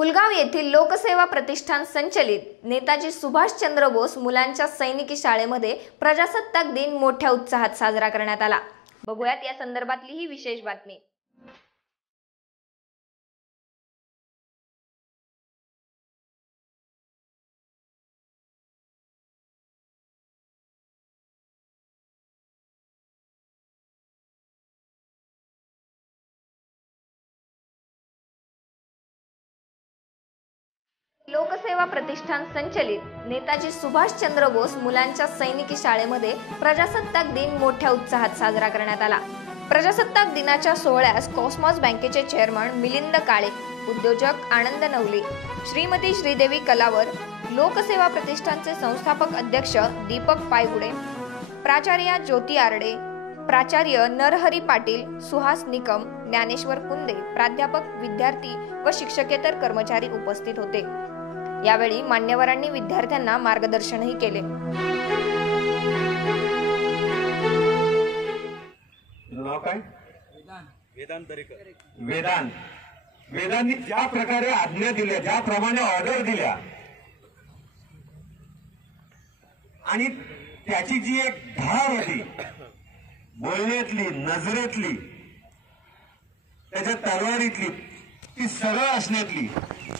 फुलगाव येथील लोकसेवा प्रतिष्ठान संचलित नेताजी सुभाषचंद्र बोस मुलांच्या सैनिकी शाळेमध्ये प्रजासत्ताक दिन मोठ्या उत्साहात साजरा करण्यात आला। बघूयात या संदर्भातली ही विशेष बातमी। लोकसेवा प्रतिष्ठान संचलित नेताजी सुभाषचंद्र बोस मुलांच्या सैनिकी शाळेमध्ये प्रजासत्ताक दिन मोठ्या उत्साहात साजरा करण्यात आला। प्रजासत्ताक दिनाच्या सोहळ्यास कॉस्मॉस बँकेचे चेअरमन मिलिंद काळे, उद्योजक आनंद नवले, श्रीमती श्रीदेवी कलावर, लोकसेवा प्रतिष्ठानचे संस्थापक अध्यक्ष दीपक पायगुडे, प्राचार्य ज्योती आरडे, प्राचार्य नरहरी पाटील, सुहास निकम, ज्ञानेश्वर कुंदे, प्राध्यापक, विद्यार्थी व शिक्षकेतर कर्मचारी उपस्थित होते। यावेळी मान्यवरांनी विद्यार्थ्यांना मार्गदर्शनही केले। नाव काय? वेदांत। वेदांनी ज्या प्रकारे आज्ञा दिल्या, ज्याप्रमाणे ऑर्डर दिल्या आणि त्याची जी एक धार होती बोलण्यातली, नजरेतली, त्याच्या तलवारीतली, ती सरळ असण्यातली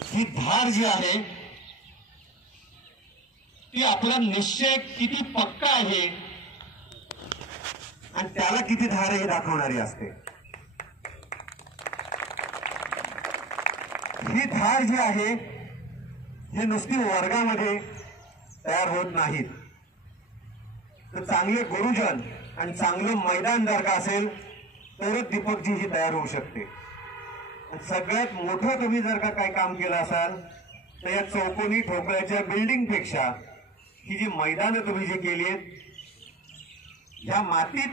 ही धार जी आहे ती आपला निश्चय किती पक्का आहे आणि त्याला किती धार हे दाखवणारी असते। ही धार जी आहे हे नुसती वर्गामध्ये तयार होत नाहीत, तर चांगले गुरुजन आणि चांगलं मैदान जर का असेल तरच दीपकजी ही तयार होऊ शकते। सगळ्यात मोठं तुम्ही जर का काही काम केलं असाल तर या चौकोनी ठोकळ्याच्या बिल्डिंग पेक्षा ही जी मैदानं तुम्ही जी केली आहेत, ह्या मातीत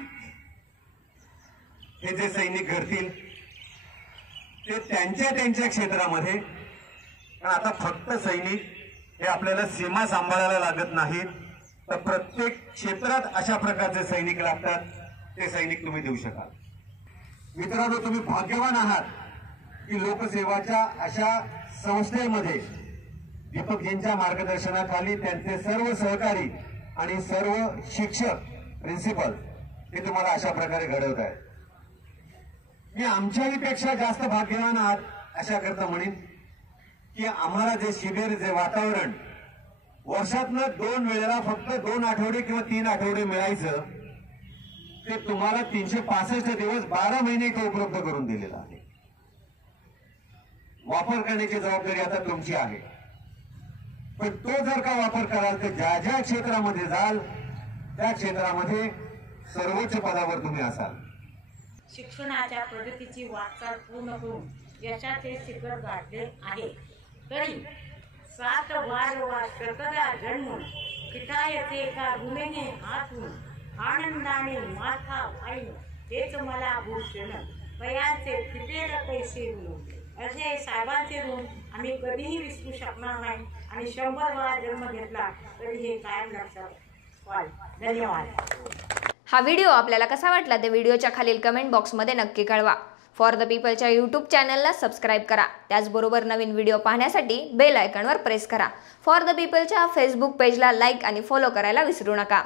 हे जे सैनिक घडतील ते त्यांच्या क्षेत्रामध्ये, कारण आता फक्त सैनिक हे आपल्याला सीमा सांभाळायला लागत नाहीत, तर प्रत्येक क्षेत्रात अशा प्रकारचे सैनिक लागतात, ते सैनिक तुम्ही देऊ शकाल। मित्रांनो, तुम्ही भाग्यवान आहात की लोकसेवाच्या अशा संस्थेमध्ये दीपकजींच्या मार्गदर्शनाखाली त्यांचे सर्व सहकारी आणि सर्व शिक्षक, प्रिन्सिपल हे तुम्हाला अशा प्रकारे घडवत आहेत। मी आमच्यापेक्षा जास्त भाग्यवान आहात अशा करता म्हणेन की आम्हाला जे शिबिर, जे वातावरण वर्षातनं 2 वेळेला फक्त 2 आठवडे किंवा 3 आठवडे मिळायचं, ते तुम्हाला 365 दिवस 12 महिने इथे उपलब्ध करून दिलेलं आहे। वापर करण्याची जबाबदारी आता तुमची आहे, पण तो जर का वापर कराल तर ज्या ज्या क्षेत्रामध्ये जाल त्या क्षेत्रामध्ये सर्वोच्च पदावर तुम्ही असाल। शिक्षणाच्या प्रगतीची वाटचाल पूर्ण करून यशाचे शिखर गाठले आहे। तरी 7 वार शकदा जन्म किटायचे का गुमेने हातून आनंदाने माथा पायी तेच मला भूषण वयाचे फिटेल पैसे असे साहेबांचे ऋण आम्ही कधीही विसरू शकणार नाही आणि 100 वेळा जन्म घेतला तरी हे कायम लक्षात। धन्यवाद। हा व्हिडिओ आपल्याला कसा वाटला ते व्हिडिओच्या खालील कमेंट बॉक्समध्ये नक्की कळवा। फॉर द पीपलच्या यूट्यूब चॅनलला सबस्क्राईब करा। त्याचबरोबर नवीन व्हिडिओ पाहण्यासाठी बेल आयकॉनवर प्रेस करा। फॉर द पीपलच्या फेसबुक पेजला लाईक आणि फॉलो करायला विसरू नका।